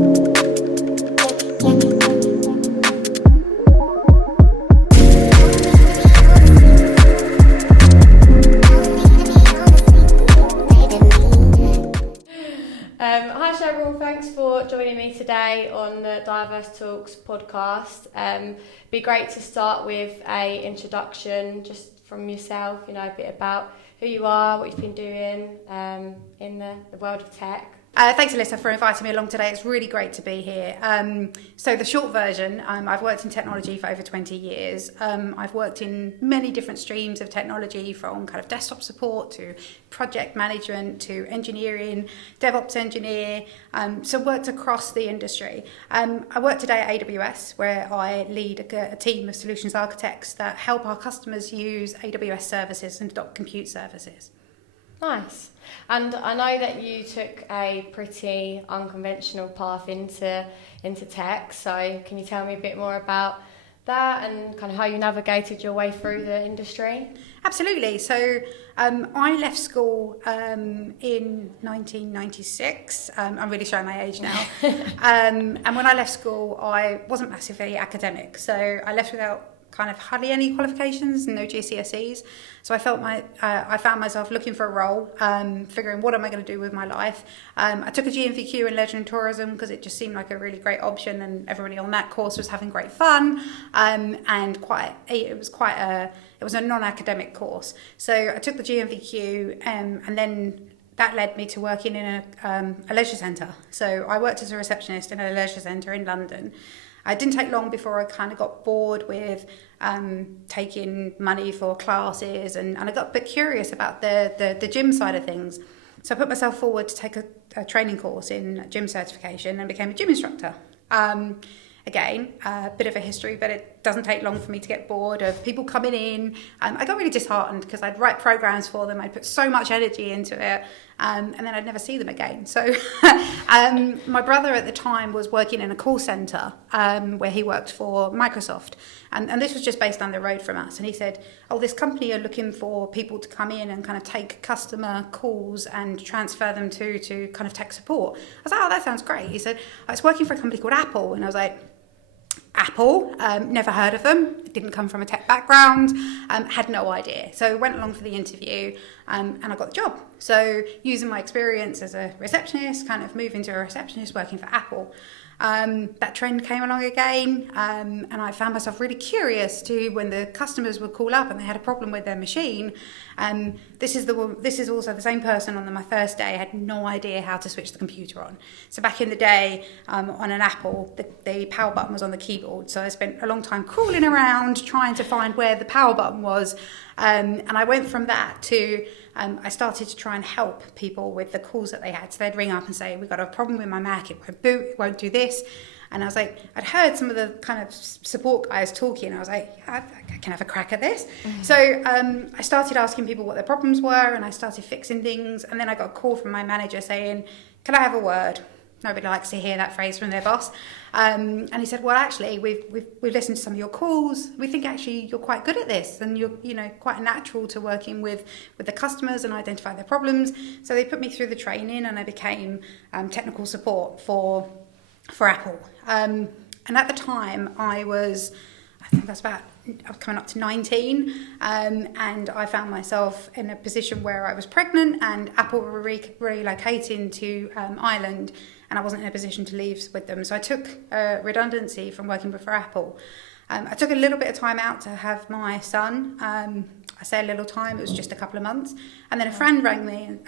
Hi Cheryl, thanks for joining me today on the Diverse Talks podcast. Be great to start with a introduction just from yourself, a bit about who you are, what you've been doing in the world of tech. Thanks, Elysia, for inviting me along today. It's really great to be here. So the short version, I've worked in technology for over 20 years. I've worked in many different streams of technology, from kind of desktop support to project management to engineering, DevOps engineer, so worked across the industry. I work today at AWS, where I lead a team of solutions architects that help our customers use AWS services and adopt compute services. Nice. And I know that you took a pretty unconventional path into tech, so can you tell me a bit more about that and kind of how you navigated your way through the industry? Absolutely. So I left school in 1996. I'm really showing my age now. And when I left school, I wasn't massively academic. So I left without kind of hardly any qualifications, no GCSEs. So I found myself looking for a role, figuring what am I going to do with my life. I took a GNVQ in leisure and tourism because it just seemed like a really great option, and everybody on that course was having great fun, and it was a non-academic course. So I took the GNVQ, and then that led me to working in a leisure centre. So I worked as a receptionist in a leisure centre in London. It didn't take long before I kind of got bored with taking money for classes, and I got a bit curious about the gym side of things. So I put myself forward to take a training course in gym certification and became a gym instructor. Again, a bit of a history, but it doesn't take long for me to get bored of people coming in. I got really disheartened because I'd write programs for them. I'd put so much energy into it, and then I'd never see them again. So my brother at the time was working in a call centre where he worked for Microsoft. And this was just based down the road from us. And he said, this company are looking for people to come in and kind of take customer calls and transfer them to kind of tech support. I was like, that sounds great. He said, I was working for a company called Apple. And I was like, Apple, never heard of them, didn't come from a tech background, had no idea. So went along for the interview and I got the job. So using my experience as a receptionist, kind of moving to a receptionist working for Apple. That trend came along again, and I found myself really curious to when the customers would call up and they had a problem with their machine. This is also the same person on my first day. I had no idea how to switch the computer on. So back in the day, on an Apple, the power button was on the keyboard. So I spent a long time crawling around trying to find where the power button was. And I went from that to I started to try and help people with the calls that they had. So they'd ring up and say, we've got a problem with my Mac, it won't boot, it won't do this. And I was like, I'd heard some of the kind of support guys talking. I was like, I can have a crack at this. Mm-hmm. So I started asking people what their problems were, and I started fixing things. And then I got a call from my manager saying, can I have a word? Nobody likes to hear that phrase from their boss. And he said, well, actually, we've listened to some of your calls. We think actually you're quite good at this, and you're quite natural to working with the customers and identify their problems. So they put me through the training, and I became technical support for Apple. And at the time, I think I was coming up to 19, and I found myself in a position where I was pregnant, and Apple were relocating to Ireland, and I wasn't in a position to leave with them. So I took redundancy from working for Apple. I took a little bit of time out to have my son. I say a little time, it was just a couple of months. And then a friend rang me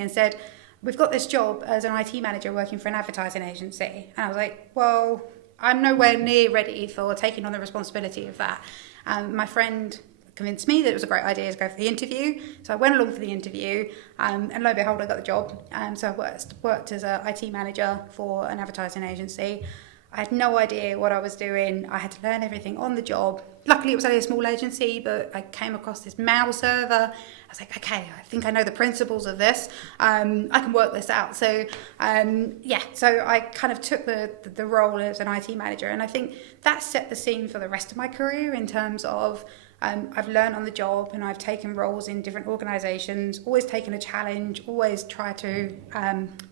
and said, we've got this job as an IT manager working for an advertising agency. And I was like, well, I'm nowhere near ready for taking on the responsibility of that. My friend convinced me that it was a great idea to go for the interview. So I went along for the interview, and lo and behold, I got the job. So I worked as an IT manager for an advertising agency. I had no idea what I was doing. I had to learn everything on the job. Luckily, it was only a small agency, but I came across this mail server. I was like, okay, I think I know the principles of this. I can work this out. So, so I kind of took the role as an IT manager, and I think that set the scene for the rest of my career in terms of I've learned on the job, and I've taken roles in different organisations, always taken a challenge, always try to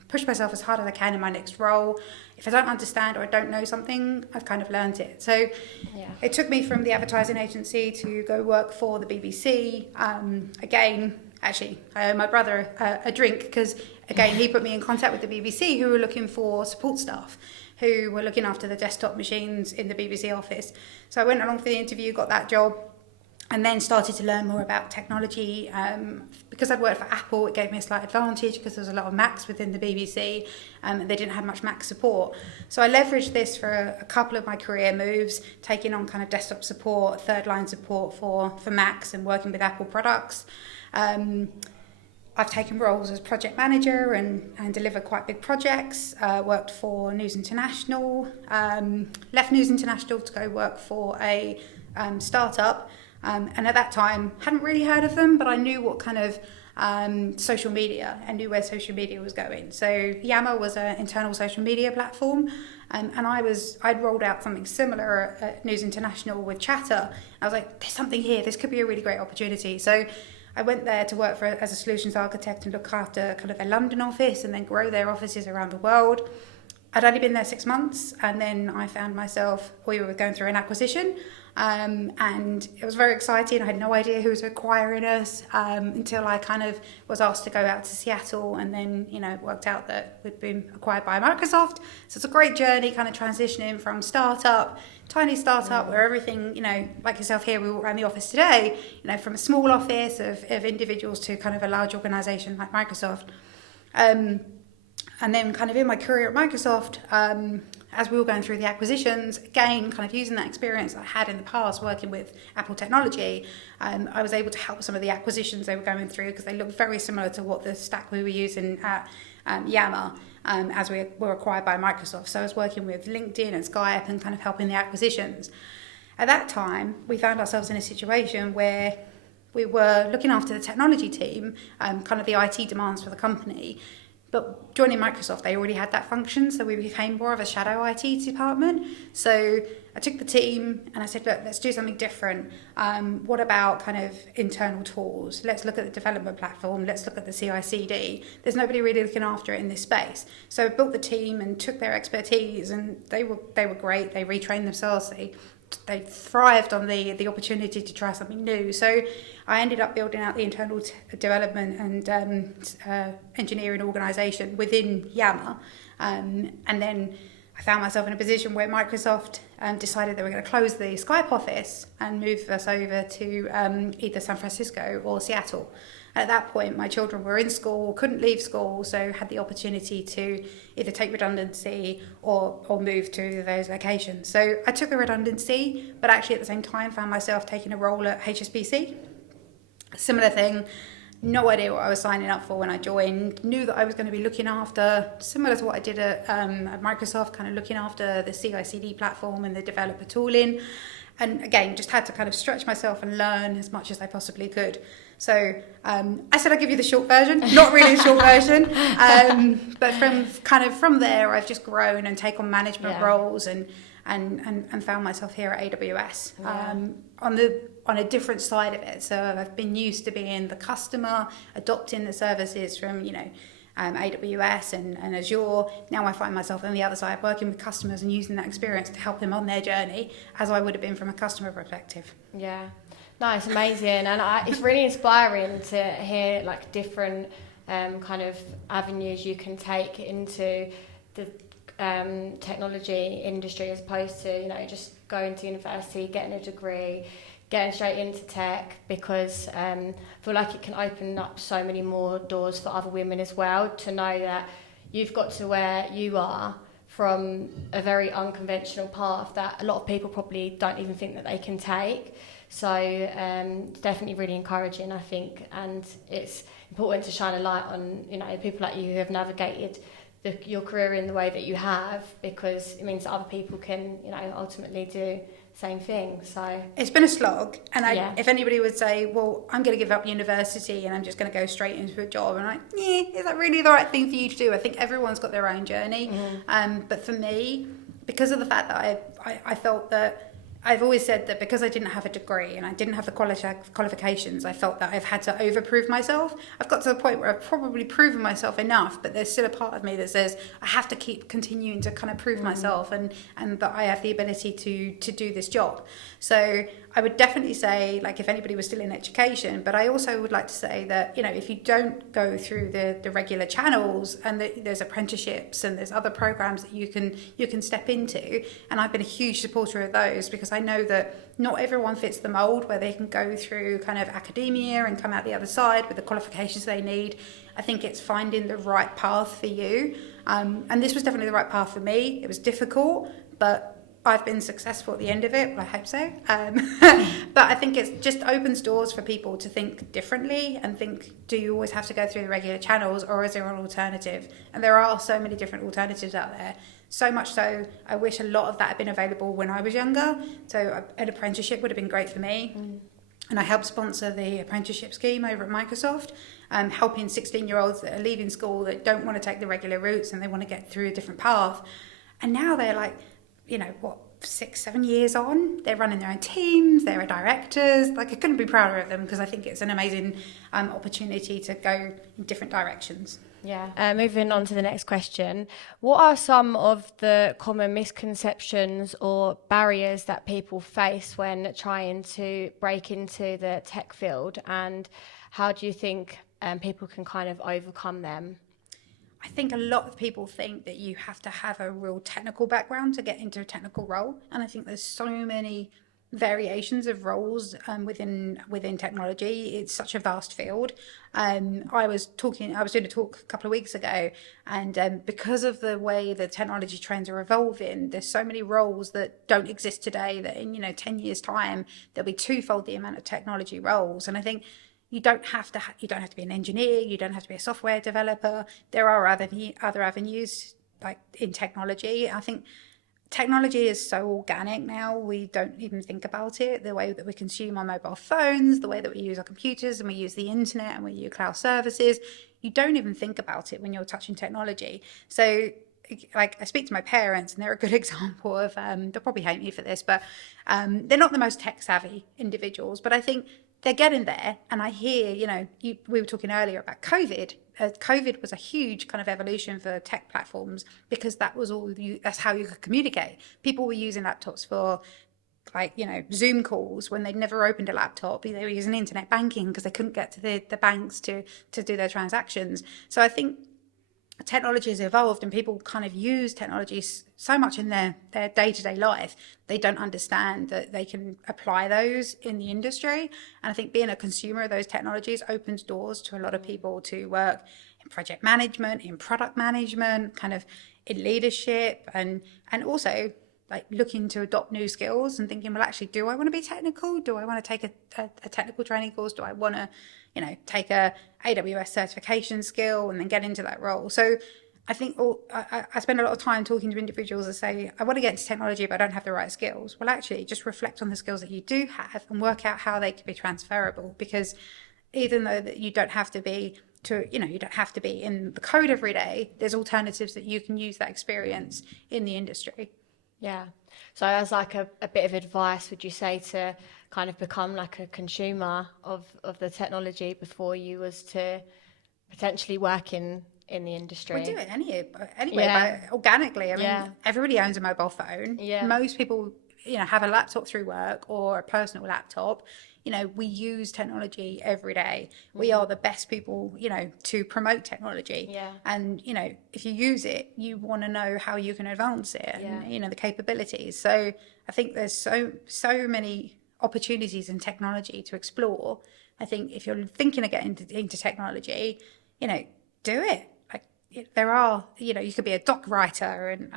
push myself as hard as I can in my next role. If I don't understand or I don't know something, I've kind of learned it. So it took me from the advertising agency to go work for the BBC. Again, actually, I owe my brother a drink, because, again, he put me in contact with the BBC, who were looking for support staff, who were looking after the desktop machines in the BBC office. So I went along for the interview, got that job, and then started to learn more about technology. Because I'd worked for Apple, it gave me a slight advantage, because there was a lot of Macs within the BBC, and they didn't have much Mac support. So I leveraged this for a couple of my career moves, taking on kind of desktop support, third line support for Macs, and working with Apple products. I've taken roles as project manager and delivered quite big projects. Worked for News International, left News International to go work for a startup. And at that time, hadn't really heard of them, but I knew what kind of social media, and knew where social media was going. So Yammer was an internal social media platform, and I'd rolled out something similar at News International with Chatter. I was like, there's something here, this could be a really great opportunity. So I went there to work as a solutions architect and look after kind of their London office, and then grow their offices around the world. I'd only been there 6 months, and then I found myself, we were going through an acquisition, and it was very exciting. I had no idea who was acquiring us until I kind of was asked to go out to Seattle, and then, it worked out that we'd been acquired by Microsoft. So it's a great journey, kind of transitioning from tiny startup where everything, like yourself here, we walk around the office today, from a small office of individuals to kind of a large organisation like Microsoft. And then kind of in my career at Microsoft, as we were going through the acquisitions, again, kind of using that experience I had in the past working with Apple technology, I was able to help some of the acquisitions they were going through, because they looked very similar to what the stack we were using at Yammer as we were acquired by Microsoft. So I was working with LinkedIn and Skype and kind of helping the acquisitions. At that time, we found ourselves in a situation where we were looking after the technology team, kind of the IT demands for the company. But joining Microsoft, they already had that function, so we became more of a shadow IT department. So I took the team and I said, look, let's do something different. What about kind of internal tools? Let's look at the development platform. Let's look at the CI/CD. There's nobody really looking after it in this space. So I built the team and took their expertise, and they were great. They retrained themselves. They thrived on the opportunity to try something new. So I ended up building out the internal development and engineering organisation within Yammer. And then I found myself in a position where Microsoft decided they were going to close the Skype office and move us over to either San Francisco or Seattle. At that point, my children were in school, couldn't leave school, so had the opportunity to either take redundancy or move to those locations. So I took the redundancy, but actually at the same time found myself taking a role at HSBC. A similar thing, no idea what I was signing up for when I joined, knew that I was going to be looking after, similar to what I did at Microsoft, kind of looking after the CI/CD platform and the developer tooling. And again, just had to kind of stretch myself and learn as much as I possibly could. So I said I'd give you the short version, not really a short version, but from there, I've just grown and taken on management roles and found myself here at AWS on a different side of it. So I've been used to being the customer, adopting the services from AWS and Azure. Now I find myself on the other side, working with customers and using that experience to help them on their journey, as I would have been from a customer perspective. Yeah, no, it's amazing, and it's really inspiring to hear like different kind of avenues you can take into the technology industry, as opposed to just going to university, getting a degree, getting straight into tech, because I feel like it can open up so many more doors for other women as well, to know that you've got to where you are from a very unconventional path that a lot of people probably don't even think that they can take. So definitely really encouraging, I think, and it's important to shine a light on people like you who have navigated your career in the way that you have, because it means that other people can ultimately do same thing. So it's been a slog, and if anybody would say, well, I'm going to give up university and I'm just going to go straight into a job, and is that really the right thing for you to do? I think everyone's got their own journey. But for me, because of the fact that I felt that I've always said that because I didn't have a degree and I didn't have the qualifications, I felt that I've had to overprove myself. I've got to the point where I've probably proven myself enough, but there's still a part of me that says I have to keep continuing to kind of prove myself and that I have the ability to do this job. So I would definitely say, like, if anybody was still in education, but I also would like to say that, you know, if you don't go through the regular channels, and there's apprenticeships and there's other programs that you can step into, and I've been a huge supporter of those, because I know that not everyone fits the mold where they can go through kind of academia and come out the other side with the qualifications they need. I think it's finding the right path for you. And this was definitely the right path for me. It was difficult, but I've been successful at the end of it. Well, I hope so. But I think it just opens doors for people to think differently and think, do you always have to go through the regular channels, or is there an alternative? And there are so many different alternatives out there. So much so, I wish a lot of that had been available when I was younger. So an apprenticeship would have been great for me. And I helped sponsor the apprenticeship scheme over at Microsoft, helping 16-year-olds that are leaving school that don't want to take the regular routes and they want to get through a different path. And now they're like, you know, 6-7 years on, they're running their own teams, they're directors. Like, I couldn't be prouder of them, because I think it's an amazing opportunity to go in different directions. Yeah. Moving on to the next question. What are some of the common misconceptions or barriers that people face when trying to break into the tech field, and how do you think people can kind of overcome them? I think a lot of people think that you have to have a real technical background to get into a technical role. And I think there's so many variations of roles within technology. It's such a vast field. I was doing a talk a couple of weeks ago, and because of the way the technology trends are evolving, there's so many roles that don't exist today that in 10 years time there'll be twofold the amount of technology roles. And I think you don't have to be an engineer, you don't have to be a software developer. There are other avenues like in technology. I think technology is so organic now, we don't even think about it. The way that we consume our mobile phones, the way that we use our computers, and we use the internet, and we use cloud services, you don't even think about it when you're touching technology. So, like, I speak to my parents, and they're a good example of, they'll probably hate me for this, but they're not the most tech savvy individuals, but I think they're getting there. And I hear, we were talking earlier about COVID. COVID was a huge kind of evolution for tech platforms, because that's how you could communicate. People were using laptops for, like, Zoom calls when they'd never opened a laptop. They were using internet banking because they couldn't get to the banks to do their transactions. So I think technology has evolved, and people kind of use technology so much in their day-to-day life, they don't understand that they can apply those in the industry. And I think being a consumer of those technologies opens doors to a lot of people to work in project management, in product management, kind of in leadership, and also like looking to adopt new skills and thinking, well, actually, do I want to be technical? Do I want to take a technical training course? Do I want to take a AWS certification skill and then get into that role? So I think I spend a lot of time talking to individuals that say, I want to get into technology, but I don't have the right skills. Well, actually, just reflect on the skills that you do have and work out how they could be transferable, because even though that you don't have to be in the code every day, there's alternatives that you can use that experience in the industry. Yeah. So as like a bit of advice, would you say to kind of become like a consumer of the technology before you was to potentially work in the industry? We'll do it anyway, but organically. I mean, everybody owns a mobile phone. Yeah. Most people, have a laptop through work or a personal laptop. We use technology every day. We are the best people, to promote technology. Yeah. And, if you use it, you want to know how you can advance it and, the capabilities. So I think there's so many opportunities in technology to explore. I think if you're thinking of getting into technology, do it. Like, there are, you could be a doc writer, and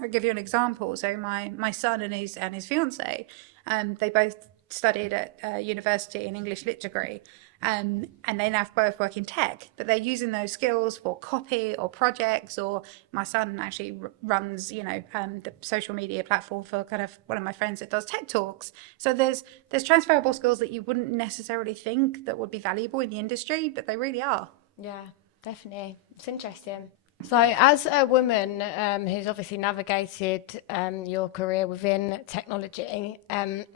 I'll give you an example. So my son and his fiance, they both studied at university in English Lit degree, and they now both work in tech, but they're using those skills for copy or projects. Or my son actually runs the social media platform for kind of one of my friends that does tech talks. So there's transferable skills that you wouldn't necessarily think that would be valuable in the industry, but they really are. Yeah, definitely. It's interesting. So, as a woman who's obviously navigated your career within technology,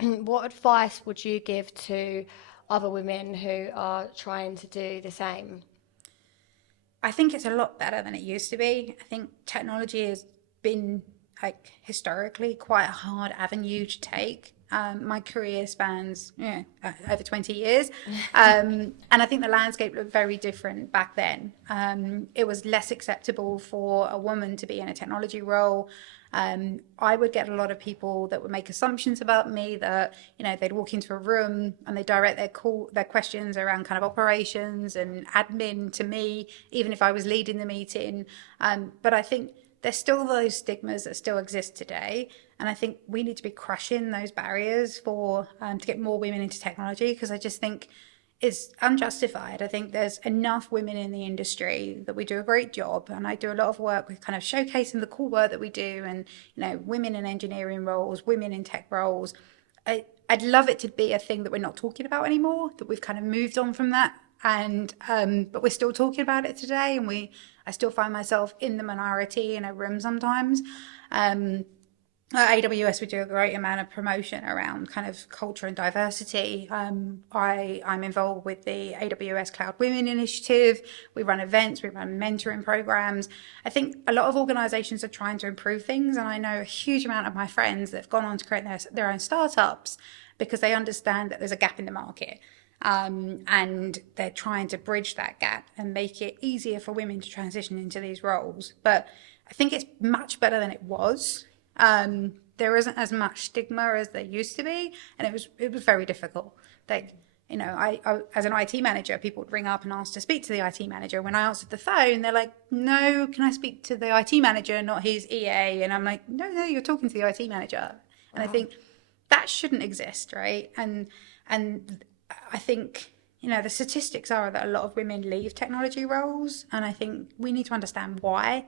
what advice would you give to other women who are trying to do the same? I think it's a lot better than it used to be. I think technology has been like historically quite a hard avenue to take. My career spans over 20 years. And I think the landscape looked very different back then. It was less acceptable for a woman to be in a technology role. I would get a lot of people that would make assumptions about me that, they'd walk into a room and they direct their questions around kind of operations and admin to me, even if I was leading the meeting. But I think there's still those stigmas that still exist today. And I think we need to be crushing those barriers to get more women into technology, because I just think it's unjustified. I think there's enough women in the industry that we do a great job, and I do a lot of work with kind of showcasing the cool work that we do, and women in engineering roles, women in tech roles. I'd love it to be a thing that we're not talking about anymore, that we've kind of moved on from that, and but we're still talking about it today, and I still find myself in the minority in a room sometimes. At AWS, we do a great amount of promotion around kind of culture and diversity. I'm involved with the AWS Cloud Women Initiative. We run events, we run mentoring programs. I think a lot of organizations are trying to improve things, and I know a huge amount of my friends that have gone on to create their own startups because they understand that there's a gap in the market. And they're trying to bridge that gap and make it easier for women to transition into these roles. But I think it's much better than it was. There isn't as much stigma as there used to be, and it was very difficult. Like, I as an IT manager, people would ring up and ask to speak to the IT manager. When I answered the phone, they're like, "No, can I speak to the IT manager, not his EA?" And I'm like, "No, you're talking to the IT manager." And I think that shouldn't exist, right? And I think the statistics are that a lot of women leave technology roles, and I think we need to understand why.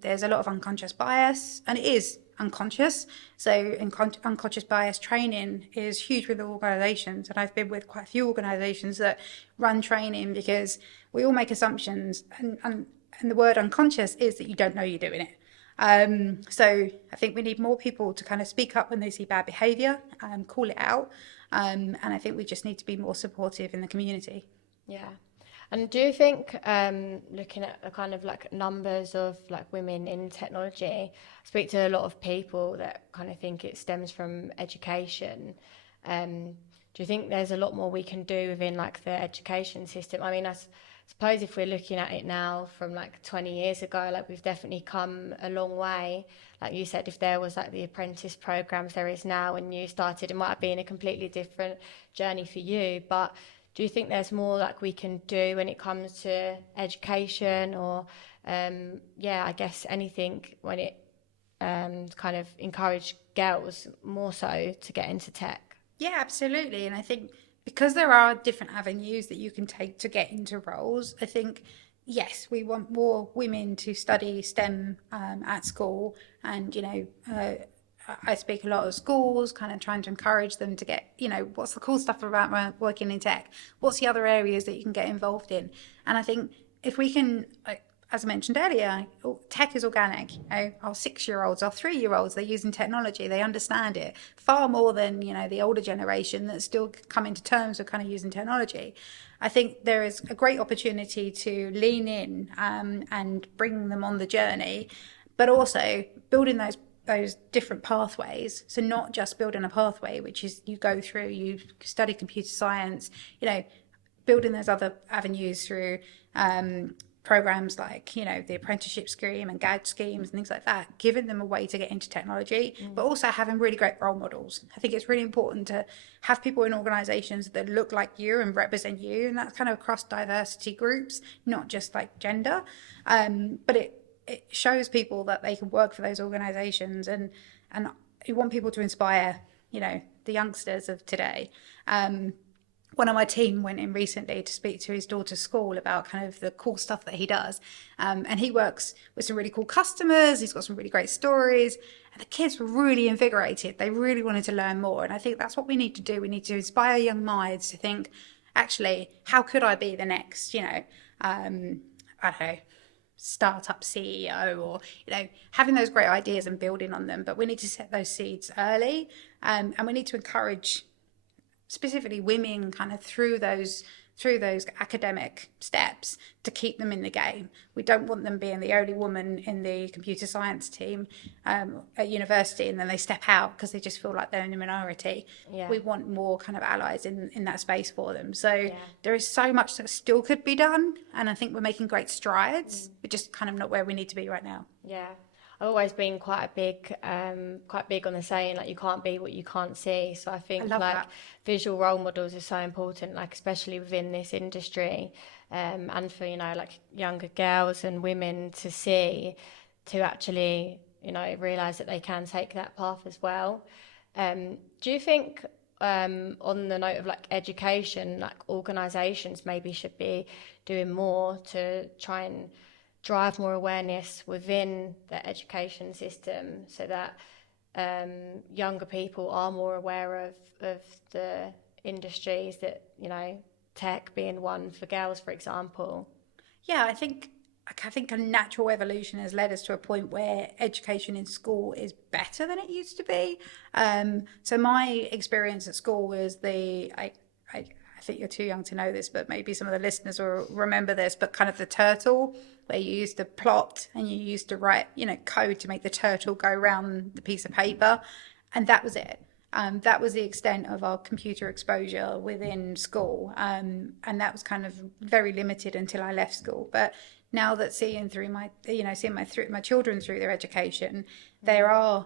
There's a lot of unconscious bias, and it is unconscious. So unconscious bias training is huge with organisations, and I've been with quite a few organisations that run training because we all make assumptions, and the word unconscious is that you don't know you're doing it. So I think we need more people to kind of speak up when they see bad behaviour and call it out. And I think we just need to be more supportive in the community. Yeah. And do you think, looking at the kind of like numbers of like women in technology, I speak to a lot of people that kind of think it stems from education. Do you think there's a lot more we can do within like the education system? I mean, I suppose if we're looking at it now from like 20 years ago, like we've definitely come a long way. Like you said, if there was like the apprentice programs there is now when you started, it might have been a completely different journey for you. But do you think there's more like we can do when it comes to education or, I guess anything when it kind of encourage girls more so to get into tech? Yeah, absolutely. And I think because there are different avenues that you can take to get into roles, I think, yes, we want more women to study STEM at school. And, I speak a lot of schools, kind of trying to encourage them to get, what's the cool stuff about working in tech? What's the other areas that you can get involved in? And I think if we can, as I mentioned earlier, tech is organic. Our 6-year-olds, our 3-year-olds, they're using technology. They understand it far more than, the older generation that's still coming to terms with kind of using technology. I think there is a great opportunity to lean in and bring them on the journey, but also building those different pathways. So not just building a pathway, which is you go through, you study computer science, building those other avenues through programs like, the apprenticeship scheme and GAD schemes and things like that, giving them a way to get into technology, but also having really great role models. I think it's really important to have people in organisations that look like you and represent you, and that's kind of across diversity groups, not just like gender, but it shows people that they can work for those organisations, and you want people to inspire, the youngsters of today. One of my team went in recently to speak to his daughter's school about kind of the cool stuff that he does. And he works with some really cool customers. He's got some really great stories. And the kids were really invigorated. They really wanted to learn more. And I think that's what we need to do. We need to inspire young minds to think, actually, how could I be the next, I don't know, startup CEO, or having those great ideas and building on them. But we need to set those seeds early, and we need to encourage specifically women kind of through those academic steps to keep them in the game. We don't want them being the only woman in the computer science team at university, and then they step out because they just feel like they're in the minority. Yeah. We want more kind of allies in that space for them. So there is so much that still could be done, and I think we're making great strides. We're just kind of not where we need to be right now. Yeah. I've always been quite big on the saying, like, you can't be what you can't see. So I think that visual role models are so important, like especially within this industry, and for like younger girls and women to see, to actually realise that they can take that path as well. Do you think on the note of like education, like organisations maybe should be doing more to try and drive more awareness within the education system, so that younger people are more aware of the industries that, tech being one for girls, for example? Yeah, I think a natural evolution has led us to a point where education in school is better than it used to be. So my experience at school was I think you're too young to know this, but maybe some of the listeners will remember this, but kind of the turtle, where you used to plot and you used to write, code to make the turtle go around the piece of paper. And that was it. That was the extent of our computer exposure within school. And that was kind of very limited until I left school. But now that seeing my children through their education, my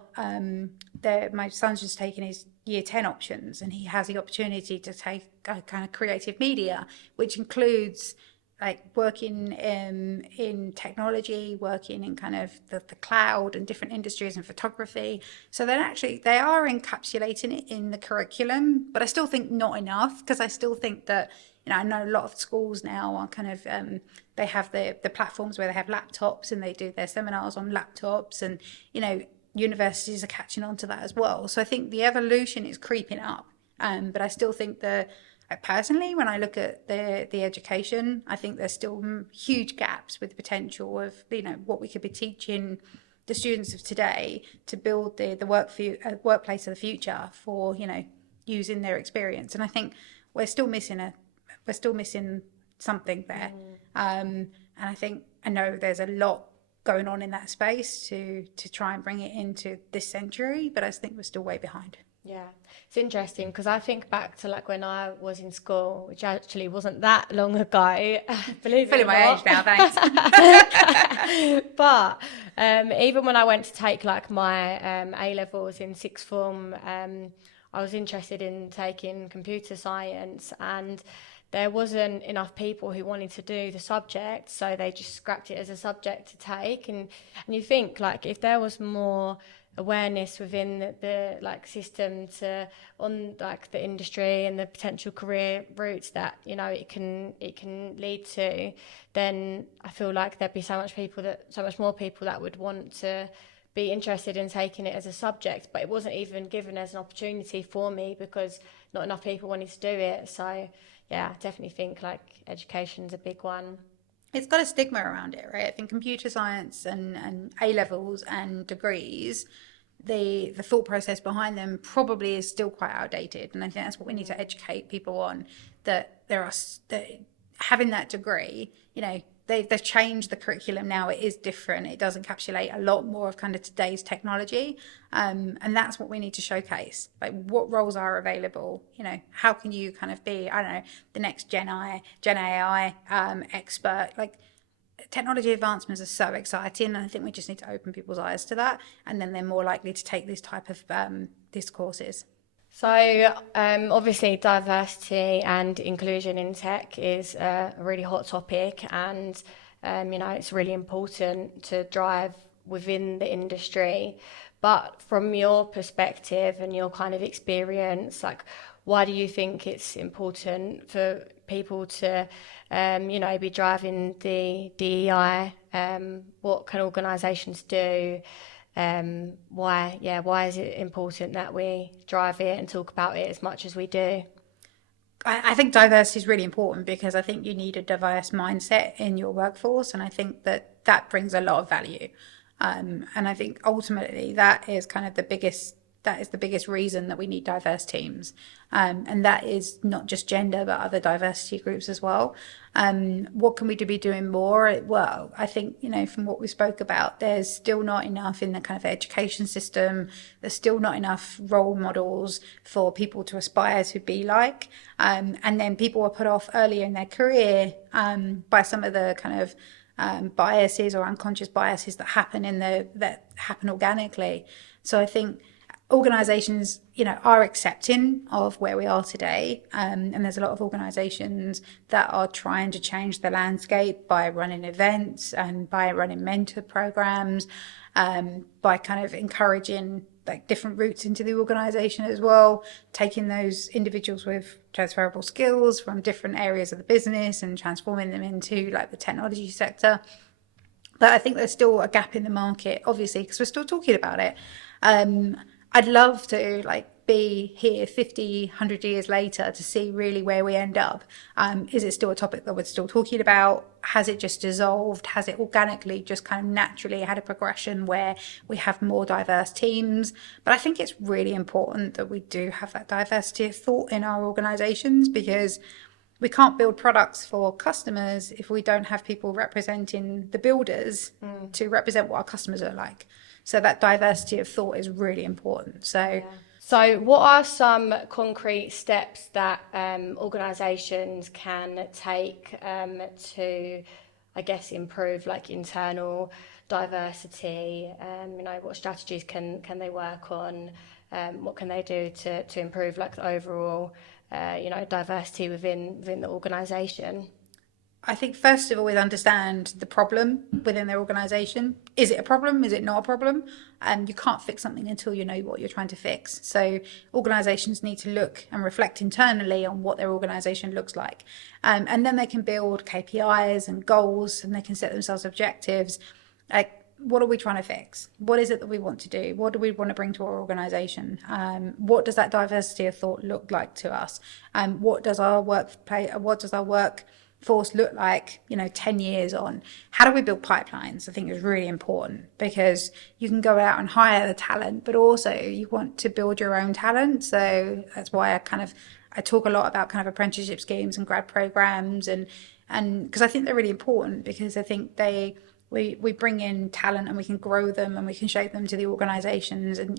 son's just taken his year 10 options, and he has the opportunity to take kind of creative media, which includes like working in technology, working in kind of the cloud and different industries and photography. So they are encapsulating it in the curriculum, but I still think not enough, because I still think that, I know a lot of schools now are kind of, they have the platforms where they have laptops and they do their seminars on laptops, and, universities are catching on to that as well. So I think the evolution is creeping up. But I still think personally, when I look at the education, I think there's still huge gaps with the potential of, what we could be teaching the students of today to build the workplace of the future for, using their experience. And I think we're still missing something there. And I know there's a lot going on in that space to try and bring it into this century, but I think we're still way behind. Yeah, it's interesting, because I think back to like when I was in school, which actually wasn't that long ago. Believe it or not. My age now, thanks. But even when I went to take like my A-levels in sixth form, I was interested in taking computer science, and there wasn't enough people who wanted to do the subject, so they just scrapped it as a subject to take. And you think, like, if there was more awareness within the like system on like the industry and the potential career routes that it can lead to, then I feel like there'd be so much more people that would want to be interested in taking it as a subject, but it wasn't even given as an opportunity for me because not enough people wanted to do it. So yeah, I definitely think like education's a big one. It's got a stigma around it, right? I think computer science and A-levels and degrees, the thought process behind them probably is still quite outdated. And I think that's what we need to educate people on, that having that degree, they've changed the curriculum now. It is different. It does encapsulate a lot more of kind of today's technology. And that's what we need to showcase. Like, what roles are available? How can you kind of be, I don't know, the next Gen AI expert? Like, technology advancements are so exciting. And I think we just need to open people's eyes to that. And then they're more likely to take this type of these courses. So obviously diversity and inclusion in tech is a really hot topic, and it's really important to drive within the industry. But from your perspective and your kind of experience, like, why do you think it's important for people to be driving the DEI? What can organisations do? Why is it important that we drive it and talk about it as much as we do? I think diversity is really important because I think you need a diverse mindset in your workforce, and I think that brings a lot of value. And I think ultimately that is kind of the biggest reason that we need diverse teams. And that is not just gender, but other diversity groups as well. What can we be doing more? Well, I think, from what we spoke about, there's still not enough in the kind of education system. There's still not enough role models for people to aspire to be like. And then people are put off earlier in their career by some of the kind of biases or unconscious biases that happen organically. So I think organizations, are accepting of where we are today. And there's a lot of organizations that are trying to change the landscape by running events and by running mentor programs, by kind of encouraging like different routes into the organization as well, taking those individuals with transferable skills from different areas of the business and transforming them into like the technology sector. But I think there's still a gap in the market, obviously, because we're still talking about it. I'd love to be here 50, 100 years later to see really where we end up. Is it still a topic that we're still talking about? Has it just dissolved? Has it organically just kind of naturally had a progression where we have more diverse teams? But I think it's really important that we do have that diversity of thought in our organizations, because we can't build products for customers if we don't have people representing the builders to represent what our customers are like. So that diversity of thought is really important. So what are some concrete steps that organisations can take to, I guess, improve internal diversity? What strategies can they work on? What can they do to improve the overall diversity within the organisation? I think first of all is understand the problem within their organisation. Is it a problem? Is it not a problem? You can't fix something until you know what you're trying to fix. So organisations need to look and reflect internally on what their organisation looks like. And then they can build KPIs and goals, and they can set themselves objectives. What are we trying to fix? What is it that we want to do? What do we want to bring to our organisation? What does that diversity of thought look like to us? What does our workforce look like 10 years on? How do we build pipelines? I think is really important, because you can go out and hire the talent, but also you want to build your own talent. So that's why I talk a lot about kind of apprenticeship schemes and grad programs, and because I think they're really important, because I think we bring in talent and we can grow them and we can shape them to the organizations, and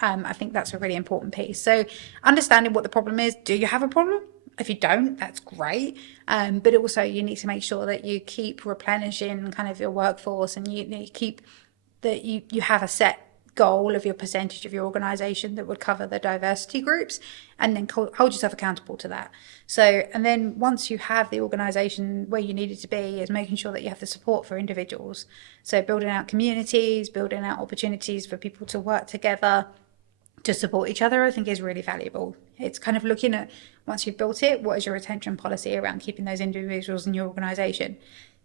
I think that's a really important piece. So understanding what the problem is. Do you have a problem? If you don't, that's great. But also you need to make sure that you keep replenishing kind of your workforce, and you keep that you have a set goal of your percentage of your organization that would cover the diversity groups, and then hold yourself accountable to that. So, and then once you have the organization where you need it to be, is making sure that you have the support for individuals. So building out communities, building out opportunities for people to work together, to support each other, I think is really valuable. It's kind of looking at, once you've built it, what is your retention policy around keeping those individuals in your organisation?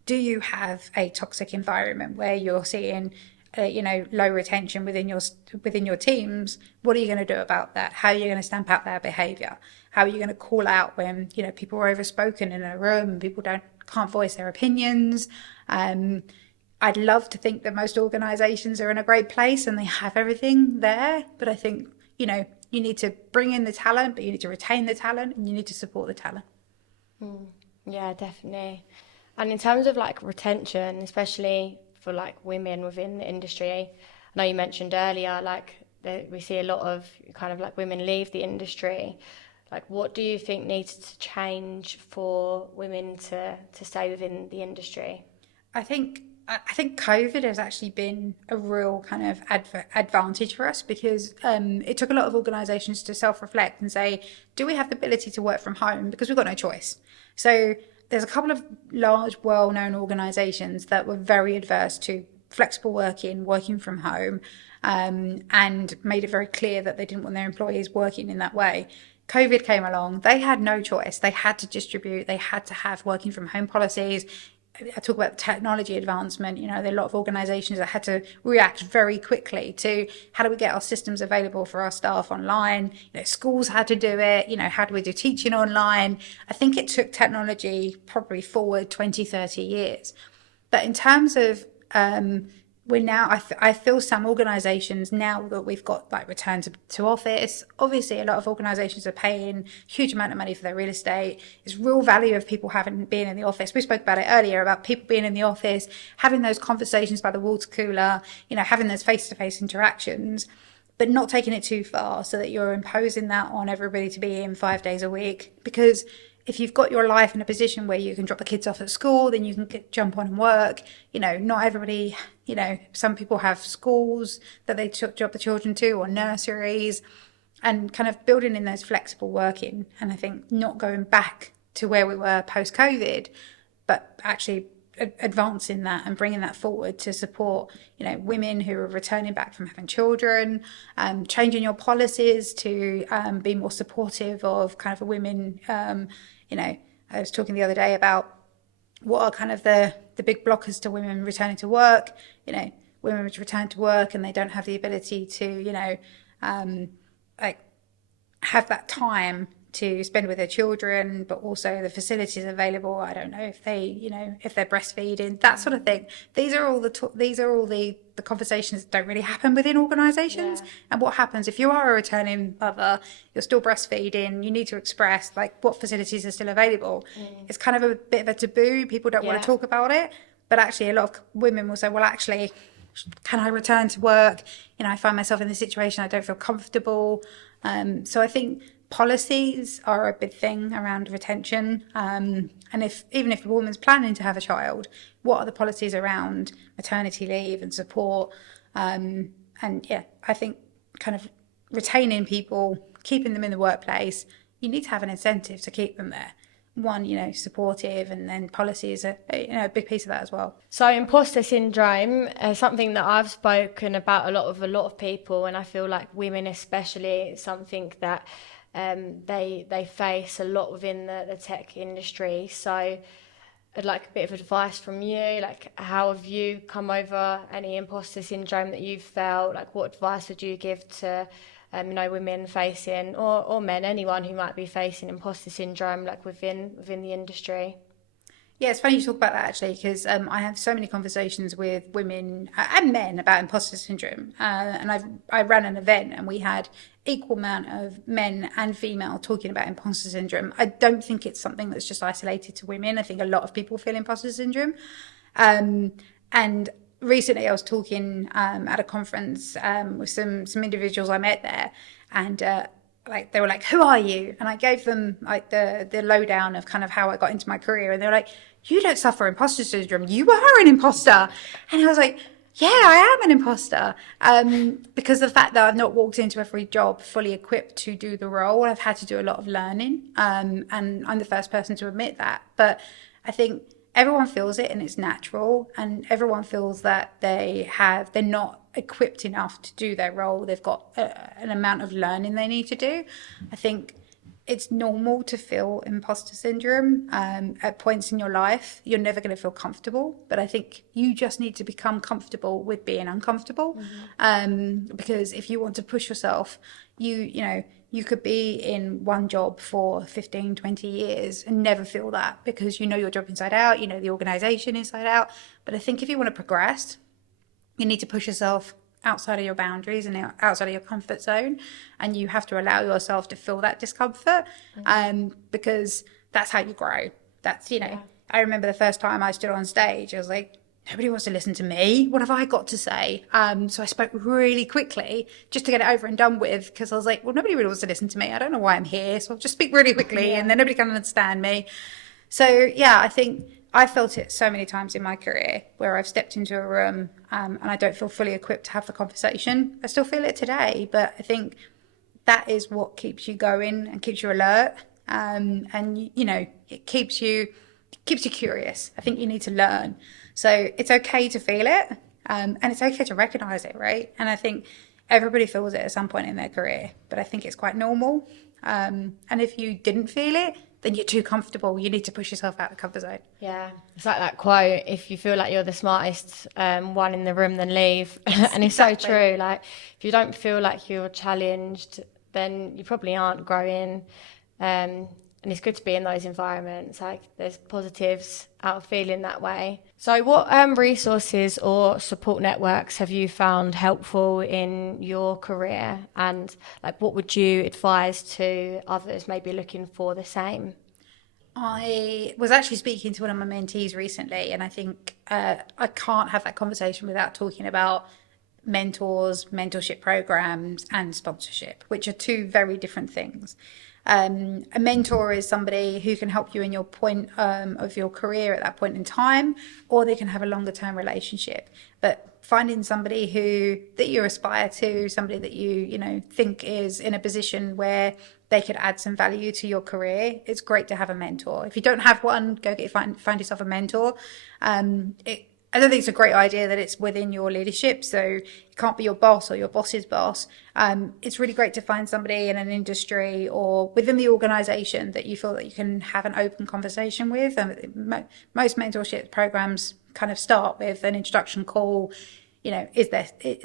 Do you have a toxic environment where you're seeing low retention within your teams? What are you going to do about that? How are you going to stamp out their behaviour? How are you going to call out when people are overspoken in a room and people can't voice their opinions? I'd love to think that most organisations are in a great place and they have everything there, but I think you need to bring in the talent, but you need to retain the talent, and you need to support the talent. Yeah, definitely. And in terms of retention, especially for women within the industry, I know you mentioned earlier we see a lot of kind of women leave the industry. What do you think needs to change for women to stay within the industry? I think COVID has actually been a real kind of advantage for us, because it took a lot of organisations to self-reflect and say, do we have the ability to work from home? Because we've got no choice. So there's a couple of large, well-known organisations that were very adverse to flexible working from home, and made it very clear that they didn't want their employees working in that way. COVID came along. They had no choice. They had to distribute. They had to have working from home policies. I talk about technology advancement, there are a lot of organisations that had to react very quickly to how do we get our systems available for our staff online. Schools had to do it. How do we do teaching online? I think it took technology probably forward 20, 30 years. But in terms of we're now, I feel some organisations now that we've got like return to office, obviously a lot of organisations are paying a huge amount of money for their real estate. It's real value of people having been in the office. We spoke about it earlier about people being in the office, having those conversations by the water cooler, having those face-to-face interactions, but not taking it too far so that you're imposing that on everybody to be in 5 days a week. Because if you've got your life in a position where you can drop the kids off at school, then you can jump on and work. Not everybody, some people have schools that they drop the children to, or nurseries, and kind of building in those flexible working. And I think not going back to where we were post-COVID, but actually advancing that and bringing that forward to support, women who are returning back from having children, changing your policies to be more supportive of kind of women. I was talking the other day about what are kind of the big blockers to women returning to work. Women return to work and they don't have the ability to, like have that time to spend with their children, but also the facilities available. I don't know if they, if they're breastfeeding, that sort of thing. These are all the conversations that don't really happen within organisations. Yeah. And what happens if you are a returning mother, you're still breastfeeding, you need to express like what facilities are still available. It's kind of a bit of a taboo. People don't want to talk about it, but actually a lot of women will say, well, actually, can I return to work? I find myself in this situation, I don't feel comfortable. So I think policies are a big thing around retention. And even if a woman's planning to have a child, what are the policies around maternity leave and support? I think kind of retaining people, keeping them in the workplace, you need to have an incentive to keep them there. One, supportive, and then policy is a big piece of that as well. So imposter syndrome is something that I've spoken about a lot of people, and I feel like women especially, it's something that they face a lot within the tech industry. So I'd like a bit of advice from you. Like, how have you come over any imposter syndrome that you've felt? Like, what advice would you give to women facing, or men, anyone who might be facing imposter syndrome, like within the industry? Yeah, it's funny you talk about that actually, because I have so many conversations with women and men about imposter syndrome. And I ran an event and we had equal amount of men and female talking about imposter syndrome. I don't think it's something that's just isolated to women. I think a lot of people feel imposter syndrome. And recently I was talking at a conference with some individuals I met there, and they were like, who are you? And I gave them like the lowdown of kind of how I got into my career, and they were like, you don't suffer imposter syndrome, you are an imposter. And I was like, yeah, I am an imposter, because the fact that I've not walked into every job fully equipped to do the role, I've had to do a lot of learning, and I'm the first person to admit that. But I think everyone feels it and it's natural, and everyone feels that they're not equipped enough to do their role. They've got an amount of learning they need to do. I think it's normal to feel imposter syndrome at points in your life. You're never going to feel comfortable, but I think you just need to become comfortable with being uncomfortable. Because if you want to push yourself, you could be in one job for 15, 20 years and never feel that, because you know your job inside out, you know the organisation inside out. But I think if you want to progress, you need to push yourself outside of your boundaries and outside of your comfort zone, and you have to allow yourself to feel that discomfort, because that's how you grow. That's, I remember the first time I stood on stage, I was like, nobody wants to listen to me. What have I got to say? So I spoke really quickly just to get it over and done with, because I was like, well, nobody really wants to listen to me. I don't know why I'm here, so I'll just speak really quickly and then nobody can understand me. So yeah, I think I felt it so many times in my career where I've stepped into a room and I don't feel fully equipped to have the conversation. I still feel it today, but I think that is what keeps you going and keeps you alert. And it keeps you curious. I think you need to learn. So it's okay to feel it, and it's okay to recognize it, right? And I think everybody feels it at some point in their career, but I think it's quite normal. And if you didn't feel it, then you're too comfortable. You need to push yourself out of the comfort zone. Yeah, it's like that quote, if you feel like you're the smartest one in the room, then leave. And it's so true. Like, if you don't feel like you're challenged, then you probably aren't growing. And it's good to be in those environments. Like, there's positives out of feeling that way. So what resources or support networks have you found helpful in your career? And like, what would you advise to others maybe looking for the same? I was actually speaking to one of my mentees recently, and I think I can't have that conversation without talking about mentors, mentorship programs, and sponsorship, which are two very different things. A mentor is somebody who can help you in your point of your career at that point in time, or they can have a longer term relationship. But finding somebody that you aspire to, somebody that you think is in a position where they could add some value to your career, it's great to have a mentor. If you don't have one, find yourself a mentor. I don't think it's a great idea that it's within your leadership, so it can't be your boss or your boss's boss. It's really great to find somebody in an industry or within the organisation that you feel that you can have an open conversation with. Most mentorship programs kind of start with an introduction call. Is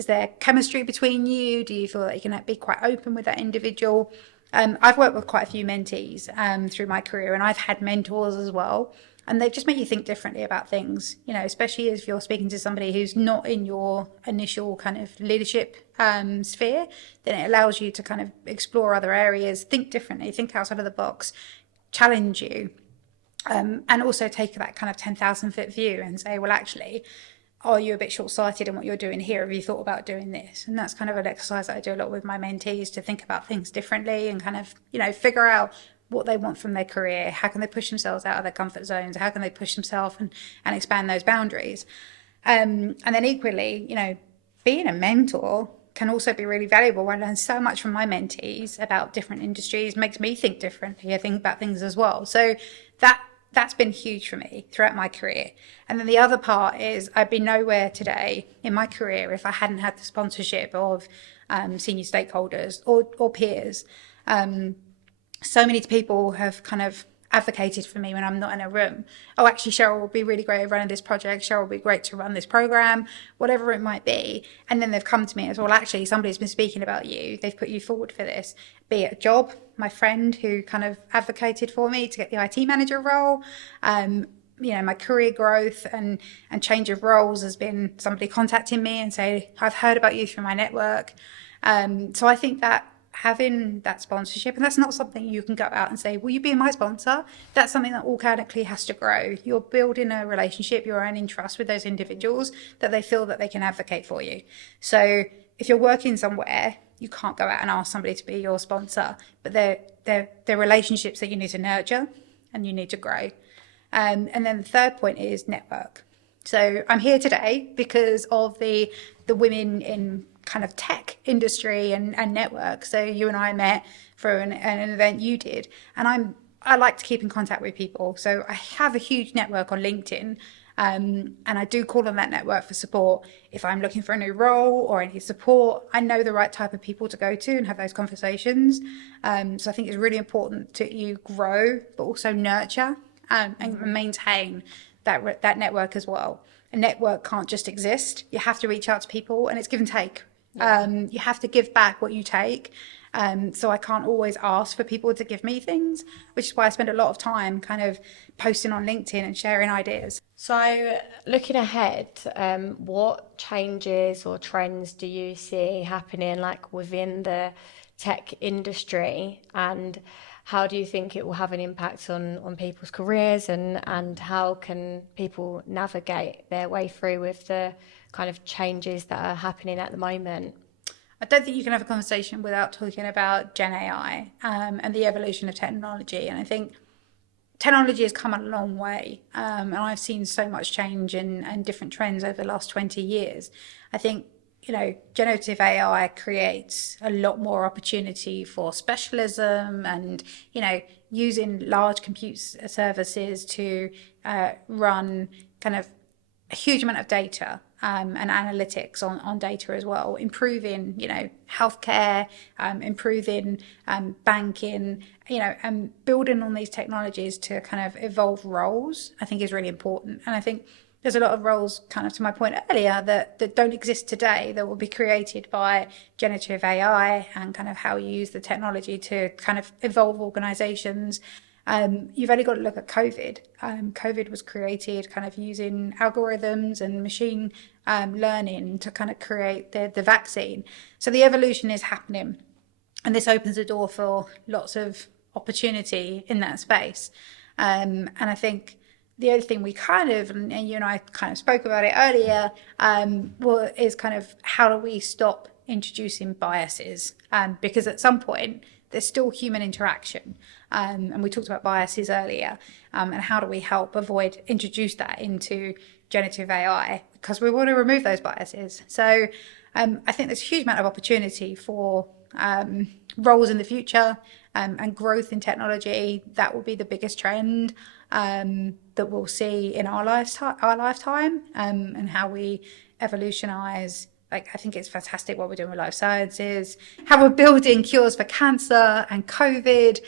there chemistry between you? Do you feel that you can be quite open with that individual? I've worked with quite a few mentees through my career, and I've had mentors as well. And they just make you think differently about things, especially if you're speaking to somebody who's not in your initial kind of leadership sphere, then it allows you to kind of explore other areas, think differently, think outside of the box, challenge you, and also take that kind of 10,000 foot view and say, well, actually, are you a bit short-sighted in what you're doing here? Have you thought about doing this? And that's kind of an exercise that I do a lot with my mentees, to think about things differently and kind of, figure out what they want from their career. How can they push themselves out of their comfort zones? How can they push themselves and expand those boundaries? And then equally, being a mentor can also be really valuable. I learn so much from my mentees about different industries, makes me think differently. I think about things as well. So that's been huge for me throughout my career. And then the other part is, I'd be nowhere today in my career if I hadn't had the sponsorship of senior stakeholders or peers. So many people have kind of advocated for me when I'm not in a room. Oh, actually, Cheryl will be really great at running this project. Cheryl will be great to run this program, whatever it might be. And then they've come to me as, well, actually, somebody's been speaking about you. They've put you forward for this, be it a job. My friend who kind of advocated for me to get the IT manager role. My career growth and change of roles has been somebody contacting me and say, I've heard about you through my network. So I think that having that sponsorship, and that's not something you can go out and say, will you be my sponsor? That's something that organically has to grow. You're building a relationship, you're earning trust with those individuals that they feel that they can advocate for you. So if you're working somewhere, you can't go out and ask somebody to be your sponsor, but they're relationships that you need to nurture and you need to grow. And then the third point is network. So I'm here today because of the women in kind of tech industry and network. So you and I met for an event you did, and I like to keep in contact with people. So I have a huge network on LinkedIn, and I do call on that network for support. If I'm looking for a new role or any support, I know the right type of people to go to and have those conversations. So I think it's really important that you grow, but also nurture and maintain that network as well. A network can't just exist. You have to reach out to people, and it's give and take. You have to give back what you take. So I can't always ask for people to give me things, which is why I spend a lot of time kind of posting on LinkedIn and sharing ideas. So looking ahead, what changes or trends do you see happening like within the tech industry, and how do you think it will have an impact on people's careers, and how can people navigate their way through with the kind of changes that are happening at the moment? I don't think you can have a conversation without talking about Gen AI and the evolution of technology. And I think technology has come a long way, and I've seen so much change and different trends over the last 20 years. I think, generative AI creates a lot more opportunity for specialism and, using large compute services to run kind of a huge amount of data and analytics on data as well, improving, healthcare, improving banking, and building on these technologies to kind of evolve roles, I think is really important. And I think there's a lot of roles, kind of to my point earlier, that don't exist today that will be created by generative AI and kind of how you use the technology to kind of evolve organizations. You've only got to look at COVID. COVID was created kind of using algorithms and machine learning to kind of create the vaccine. So the evolution is happening, and this opens the door for lots of opportunity in that space. And I think the other thing we kind of, and you and I kind of spoke about it earlier, is kind of how do we stop introducing biases? Because at some point, there's still human interaction. And we talked about biases earlier. And how do we help introduce that into generative AI? Because we want to remove those biases. So I think there's a huge amount of opportunity for roles in the future and growth in technology. That will be the biggest trend that we'll see in our lifetime, and how we evolutionize. I think it's fantastic what we're doing with life sciences, how we're building cures for cancer and COVID.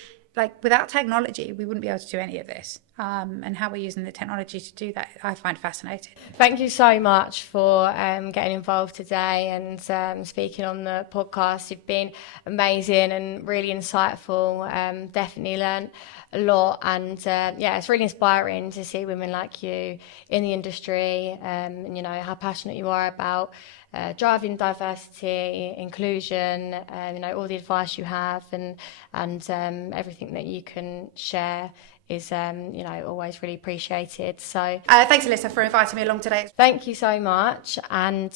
Without technology, we wouldn't be able to do any of this. And how we're using the technology to do that, I find fascinating. Thank you so much for getting involved today and speaking on the podcast. You've been amazing and really insightful. Definitely learned a lot, and it's really inspiring to see women like you in the industry, and how passionate you are about driving diversity, inclusion, all the advice you have, and everything that you can share is always really appreciated. So thanks, Elysia, for inviting me along today. Thank you so much, and